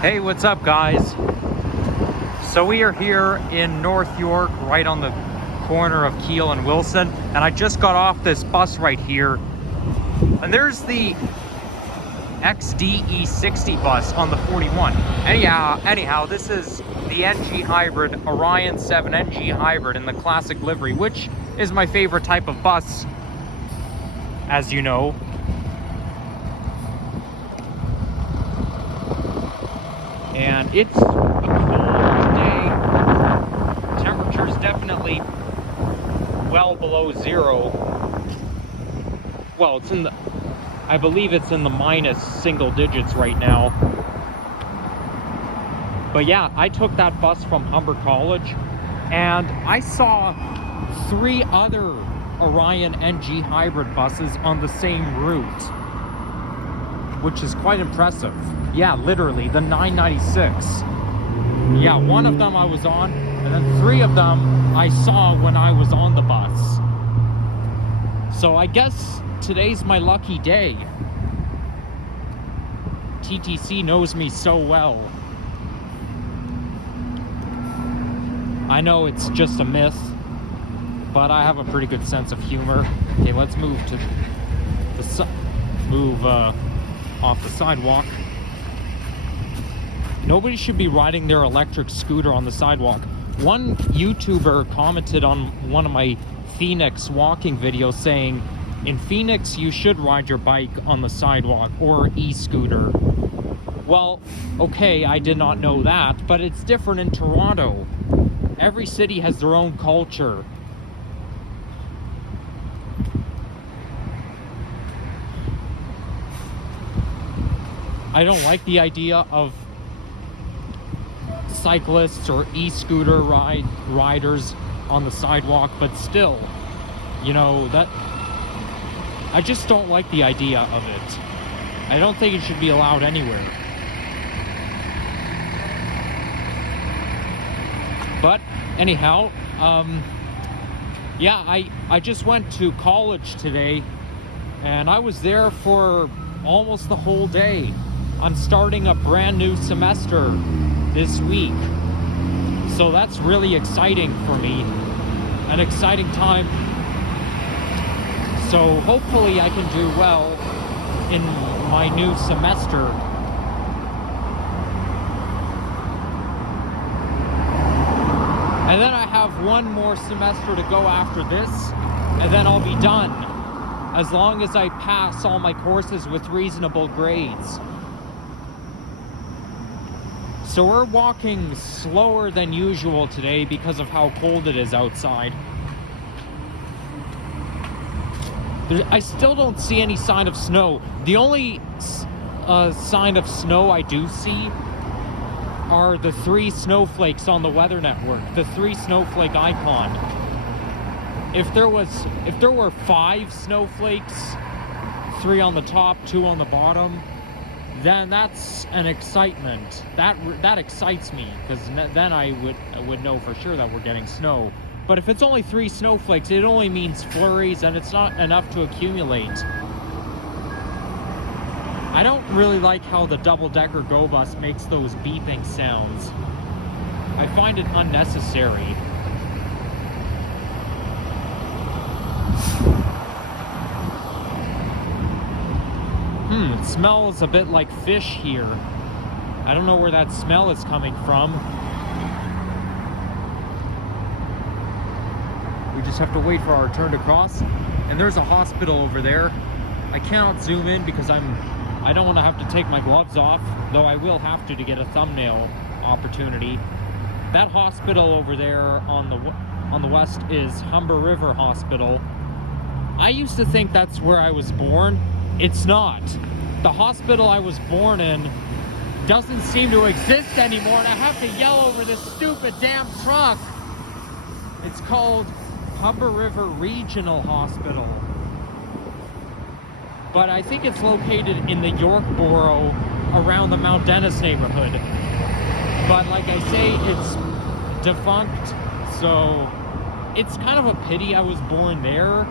Hey, what's up, guys? So we are here in North York, right on the corner of Keele and Wilson, and I just got off this bus right here, and there's the XDE60 bus on the 41. Anyhow, this is the NG Hybrid, Orion 7 NG Hybrid in the classic livery, which is my favorite type of bus, as you know. And it's a cold day. Temperature's definitely well below zero. Well, I believe it's in the minus single digits right now. But yeah, I took that bus from Humber College, and I saw 3 other Orion NG Hybrid buses on the same route, which is quite impressive. Yeah, literally, the 996. Yeah, one of them I was on, and then 3 of them I saw when I was on the bus. So I guess today's my lucky day. TTC knows me so well. I know it's just a myth, but I have a pretty good sense of humor. Okay, let's move to off the sidewalk. Nobody should be riding their electric scooter on the sidewalk. One YouTuber commented on one of my Phoenix walking videos saying, in Phoenix, you should ride your bike on the sidewalk or e-scooter. Well, okay, I did not know that, but it's different in Toronto. Every city has their own culture. I don't like the idea of cyclists or e-scooter riders on the sidewalk, but still, you know, that I just don't like the idea of it. I don't think it should be allowed anywhere. But anyhow, yeah, I just went to college today, and I was there for almost the whole day. I'm starting a brand new semester this week, so that's really exciting for me, an exciting time. So hopefully I can do well in my new semester. And then I have one more semester to go after this, and then I'll be done, as long as I pass all my courses with reasonable grades. So we're walking slower than usual today because of how cold it is outside. I still don't see any sign of snow. The only sign of snow I do see are the 3 snowflakes on the weather network, the 3 snowflake icon. If there were 5 snowflakes, 3 on the top, 2 on the bottom, then that's an excitement. That excites me, because then I would know for sure that we're getting snow. But if it's only 3 snowflakes, it only means flurries, and it's not enough to accumulate. I don't really like how the double-decker Go Bus makes those beeping sounds. I find it unnecessary. It smells a bit like fish here. I don't know where that smell is coming from. We just have to wait for our turn to cross. And there's a hospital over there. I cannot zoom in because I don't want to have to take my gloves off, though I will have to get a thumbnail opportunity. That hospital over there on the west is Humber River Hospital. I used to think that's where I was born. It's not. The hospital I was born in doesn't seem to exist anymore, and I have to yell over this stupid damn truck. It's called Humber River Regional Hospital. But I think it's located in the York Borough around the Mount Dennis neighborhood. But like I say, it's defunct, so it's kind of a pity I was born there,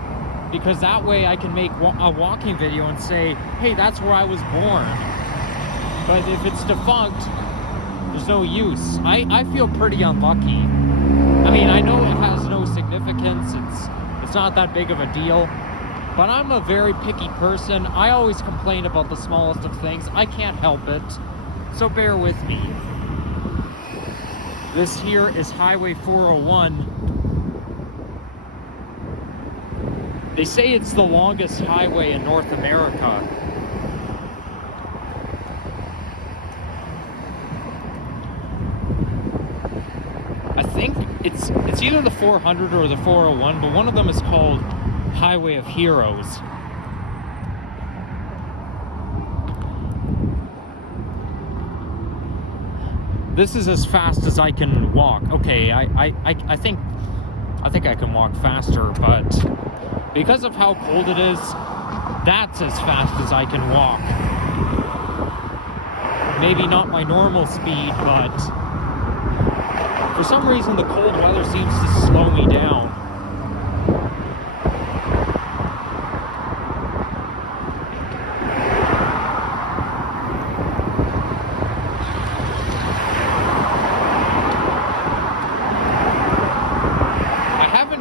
because that way I can make a walking video and say, hey, that's where I was born. But if it's defunct, there's no use. I feel pretty unlucky. I mean, I know it has no significance. It's not that big of a deal. But I'm a very picky person. I always complain about the smallest of things. I can't help it. So bear with me. This here is Highway 401. They say it's the longest highway in North America. I think it's either the 400 or the 401, but one of them is called Highway of Heroes. This is as fast as I can walk. Okay, I think I can walk faster, but because of how cold it is, that's as fast as I can walk. Maybe not my normal speed, but for some reason the cold weather seems to slow me down.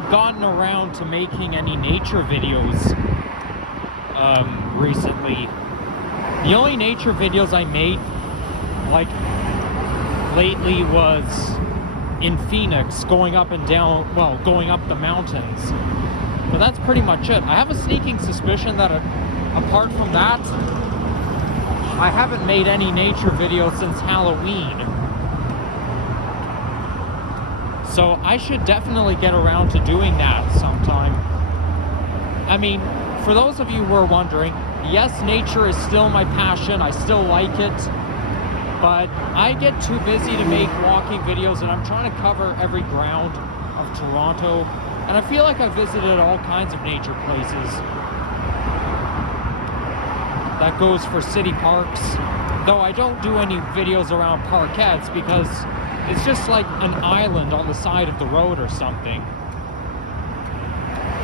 Gotten around to making any nature videos recently. The only nature videos I made like lately was in Phoenix, going up and down, well, going up the mountains, but that's pretty much it. I have a sneaking suspicion that apart from that, I haven't made any nature videos since Halloween. So I should definitely get around to doing that sometime. I mean, for those of you who are wondering, yes, nature is still my passion. I still like it. But I get too busy to make walking videos, and I'm trying to cover every ground of Toronto. And I feel like I've visited all kinds of nature places. That goes for city parks. Though I don't do any videos around parkettes because it's just like an island on the side of the road or something.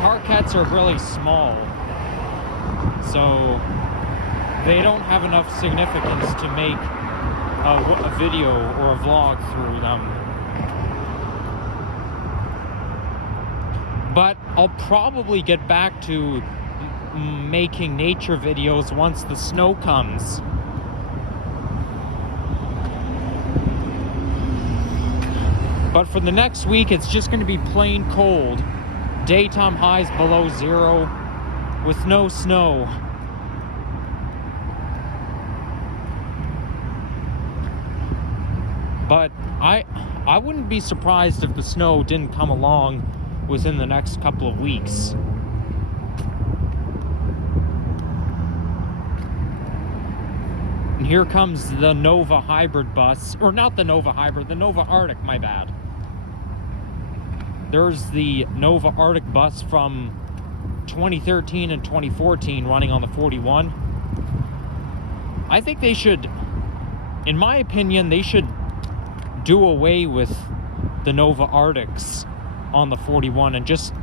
Parkettes are really small, so they don't have enough significance to make a video or a vlog through them. But I'll probably get back to making nature videos once the snow comes. But for the next week, it's just going to be plain cold. Daytime highs below 0 with no snow. But I wouldn't be surprised if the snow didn't come along within the next couple of weeks. And here comes the Nova Hybrid bus, or not the Nova Hybrid, the Nova Arctic, my bad. There's the Nova Arctic bus from 2013 and 2014 running on the 41. I think they should, in my opinion, they should do away with the Nova Arctics on the 41 and just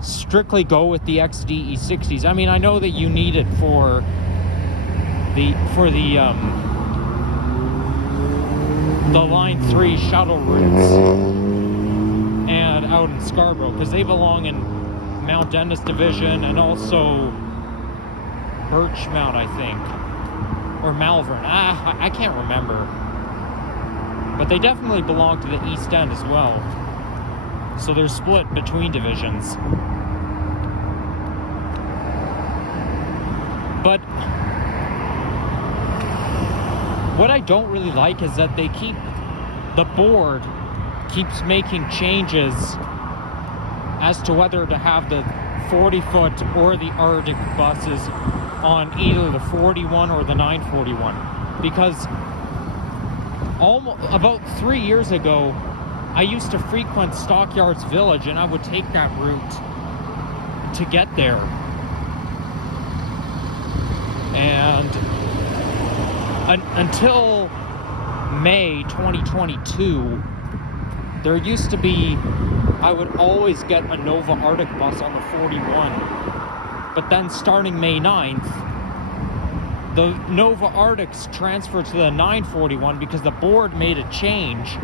strictly go with the XDE60s. I mean, I know that you need it for the Line 3 shuttle routes and out in Scarborough, because they belong in Mount Dennis Division and also Birchmount, I think, or Malvern. I can't remember, but they definitely belong to the East End as well, so they're split between divisions. But what I don't really like is that the board keeps making changes as to whether to have the 40-foot or the Arctic buses on either the 41 or the 941. Because about 3 years ago, I used to frequent Stockyards Village, and I would take that route to get there. And until May 2022, there used to be, I would always get a Nova Arctic bus on the 41. But then starting May 9th, the Nova Arctics transfer to the 941 because the board made a change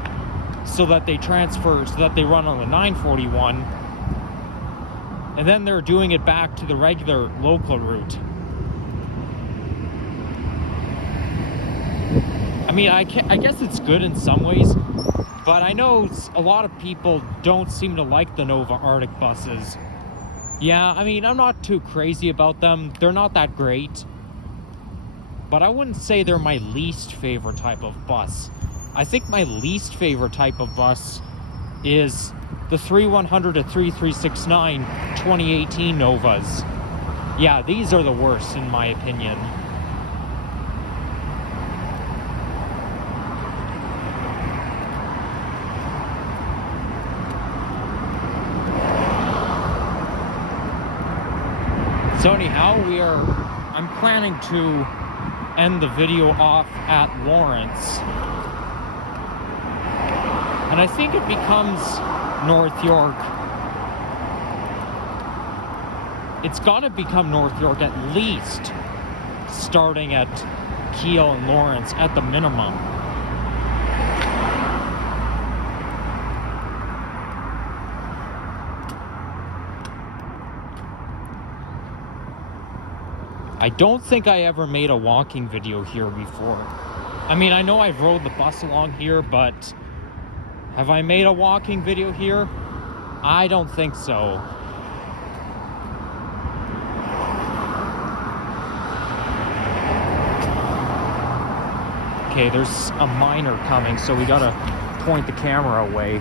so that they run on the 941, and then they're doing it back to the regular local route. I mean, I guess it's good in some ways, but I know a lot of people don't seem to like the Nova Arctic buses. Yeah, I mean, I'm not too crazy about them. They're not that great. But I wouldn't say they're my least favorite type of bus. I think my least favorite type of bus is the 3100 to 3369 2018 Novas. Yeah, these are the worst in my opinion. So anyhow, I'm planning to end the video off at Lawrence. And I think it becomes North York. It's gotta become North York at least, starting at Keele and Lawrence at the minimum. I don't think I ever made a walking video here before. I mean, I know I've rode the bus along here, but have I made a walking video here? I don't think so. Okay, there's a miner coming, so we gotta point the camera away.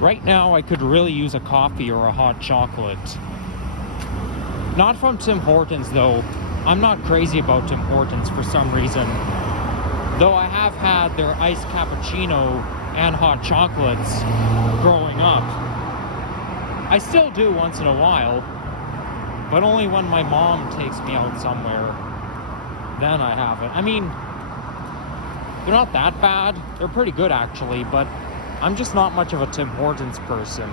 Right now, I could really use a coffee or a hot chocolate. Not from Tim Hortons, though. I'm not crazy about Tim Hortons for some reason. Though I have had their iced cappuccino and hot chocolates growing up. I still do once in a while, but only when my mom takes me out somewhere. Then I have it. I mean, they're not that bad. They're pretty good, actually, but I'm just not much of a Tim Hortons person.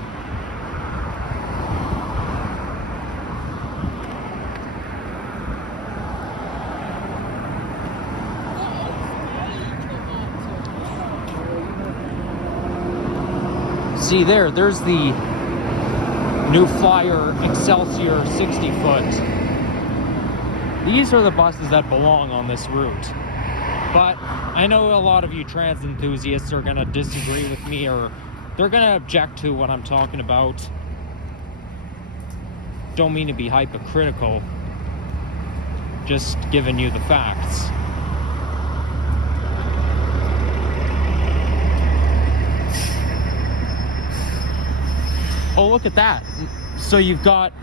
See there's the New Flyer Excelsior 60 foot. These are the buses that belong on this route. But I know a lot of you trans enthusiasts are going to disagree with me, or they're going to object to what I'm talking about. Don't mean to be hypocritical, just giving you the facts. Oh, look at that. So you got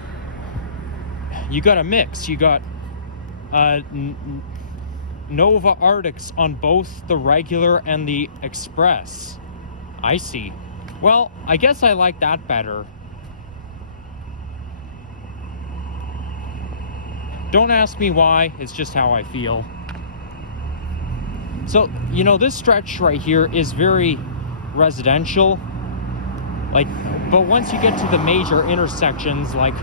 a mix. You got Nova Arctics on both the regular and the express. I see. Well, I guess I like that better. Don't ask me why, it's just how I feel. So, you know, this stretch right here is very residential. But once you get to the major intersections like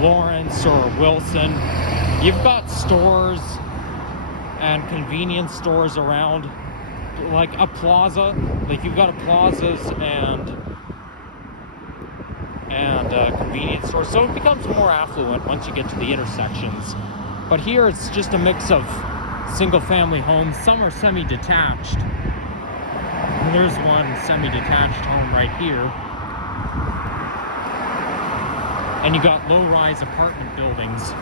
Lawrence or Wilson, you've got stores and convenience stores around, like a plaza. Like you've got plazas and convenience stores, so it becomes more affluent once you get to the intersections. But here it's just a mix of single-family homes. Some are semi-detached. And there's one semi-detached home right here. And you got low-rise apartment buildings.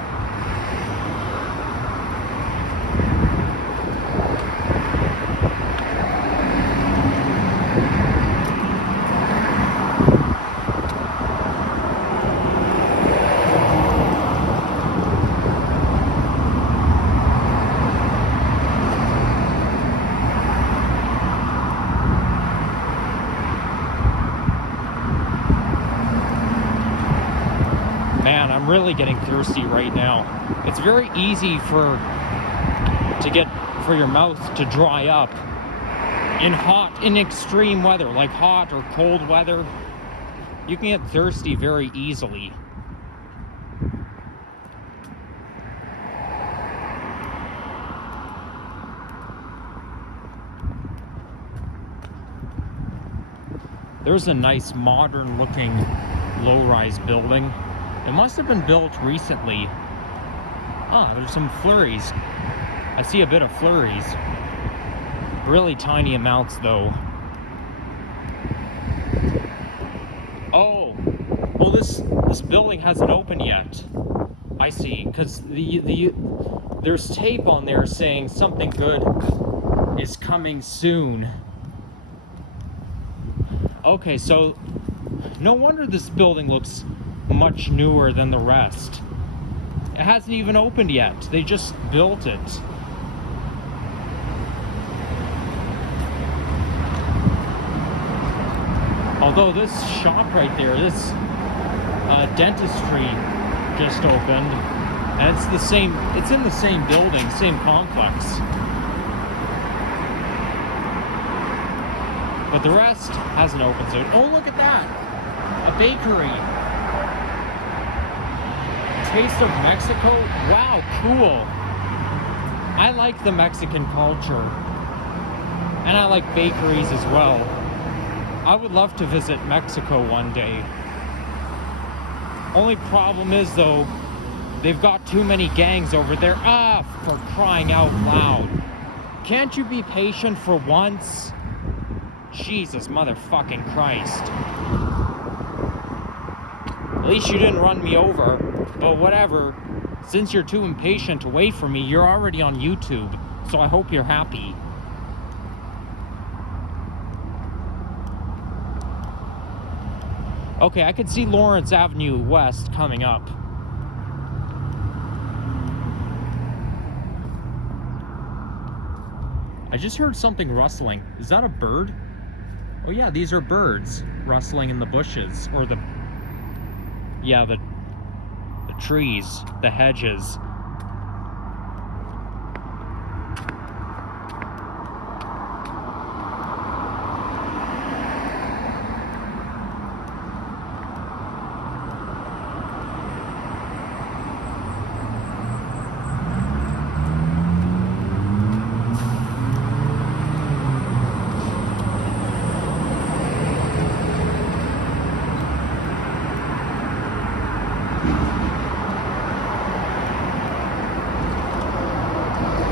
Man, I'm really getting thirsty right now. It's very easy to get for your mouth to dry up in extreme weather, like hot or cold weather. You can get thirsty very easily. There's a nice modern looking low-rise building. It must have been built recently. Ah, there's some flurries. I see a bit of flurries. Really tiny amounts though. Oh, this building hasn't opened yet. I see, because there's tape on there saying something good is coming soon. Okay, so no wonder this building looks much newer than the rest. It hasn't even opened yet. They just built it. Although this shop right there, this dentistry just opened, and it's in the same building, same complex. But the rest hasn't opened, so... Oh, look at that! A bakery. Taste of Mexico? Wow, cool. I like the Mexican culture. And I like bakeries as well. I would love to visit Mexico one day. Only problem is, though, they've got too many gangs over there. Ah, for crying out loud. Can't you be patient for once? Jesus motherfucking Christ. At least you didn't run me over, but whatever. Since you're too impatient to wait for me, you're already on YouTube, so I hope you're happy. Okay, I could see Lawrence Avenue West coming up. I just heard something rustling. Is that a bird? Oh yeah, these are birds rustling in the bushes, or the trees, the hedges.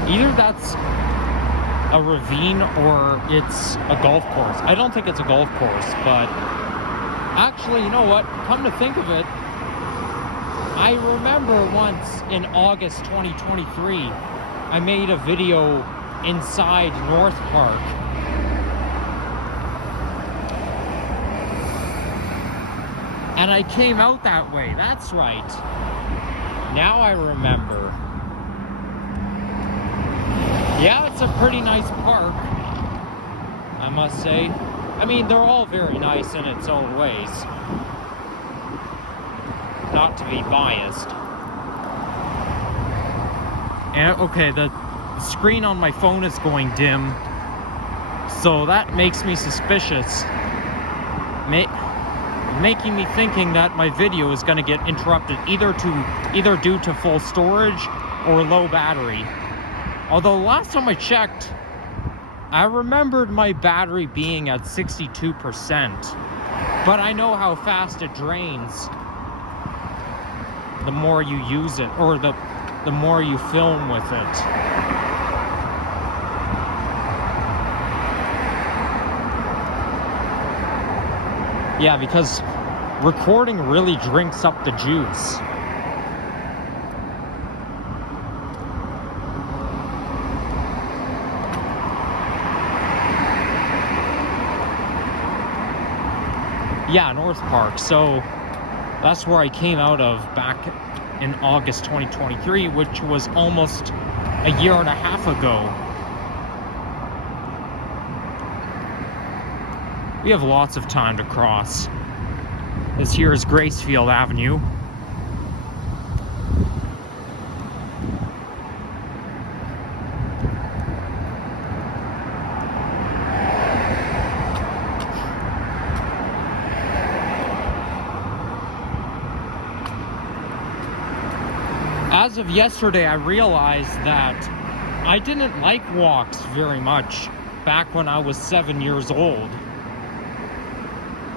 Either that's a ravine or it's a golf course. I don't think it's a golf course, but actually, you know what? Come to think of it, I remember once in August 2023, I made a video inside North Park. And I came out that way, that's right. Now I remember. Yeah, it's a pretty nice park, I must say. I mean, they're all very nice in its own ways. Not to be biased. And, okay, the screen on my phone is going dim, so that makes me suspicious. Making me thinking that my video is going to get interrupted either due to full storage or low battery. Although last time I checked, I remembered my battery being at 62%, but I know how fast it drains the more you use it, or the more you film with it. Yeah, because recording really drinks up the juice. Yeah, North Park. So that's where I came out of back in August 2023, which was almost a year and a half ago. We have lots of time to cross. This here is Gracefield Avenue. as of yesterday, I realized that I didn't like walks very much back when I was 7 years old.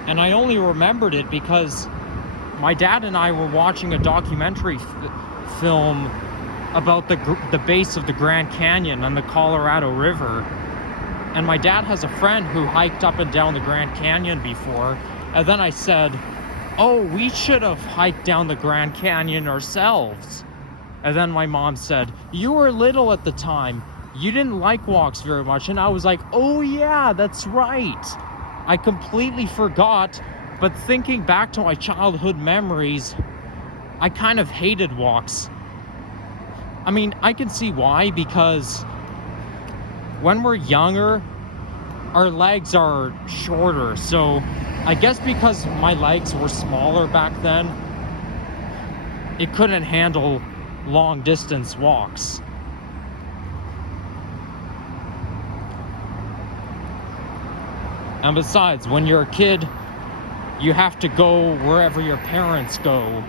And I only remembered it because my dad and I were watching a documentary film about the base of the Grand Canyon and the Colorado River. And my dad has a friend who hiked up and down the Grand Canyon before. And then I said, oh, we should have hiked down the Grand Canyon ourselves. And then my mom said, you were little at the time. You didn't like walks very much. And I was like, oh yeah, that's right. I completely forgot. But thinking back to my childhood memories, I kind of hated walks. I mean, I can see why, because when we're younger, our legs are shorter. So I guess because my legs were smaller back then, it couldn't handle long distance walks. And besides, when you're a kid, you have to go wherever your parents go.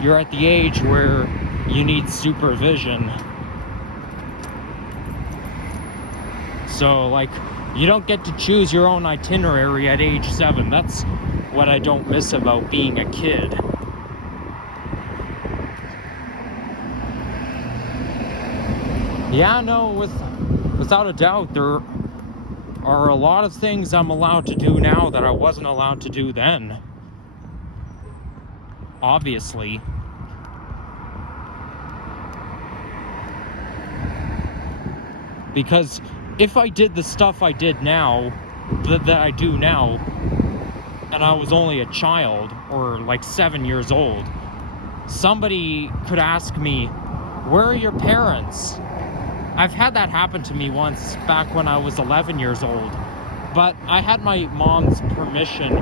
You're at the age where you need supervision. So, like, you don't get to choose your own itinerary at age 7. That's what I don't miss about being a kid. Yeah, no, without a doubt, there are a lot of things I'm allowed to do now that I wasn't allowed to do then. Obviously. Because if I did the stuff I did now, that I do now, and I was only a child, or like 7 years old, somebody could ask me, where are your parents? I've had that happen to me once back when I was 11 years old, but I had my mom's permission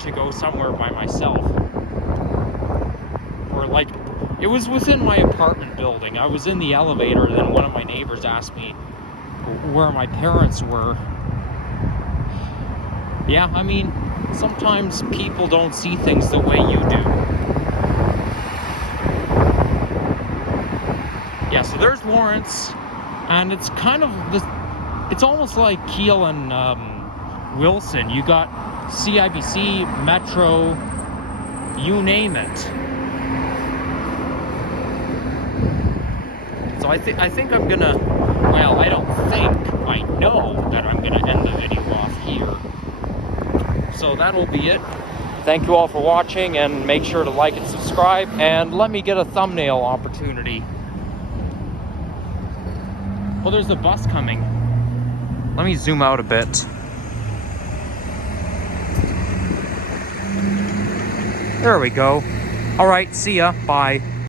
to go somewhere by myself. Or like, it was within my apartment building. I was in the elevator, and then one of my neighbors asked me where my parents were. Yeah, I mean, sometimes people don't see things the way you do. Yeah, so there's Lawrence, and it's kind of it's almost like Keele and Wilson. You got CIBC, Metro, you name it. So I think I'm gonna, well, I don't think, I know that I'm gonna end the video off here. So that'll be it. Thank you all for watching, and make sure to like and subscribe, and let me get a thumbnail opportunity. Well, there's a bus coming. Let me zoom out a bit. There we go. All right, see ya. Bye.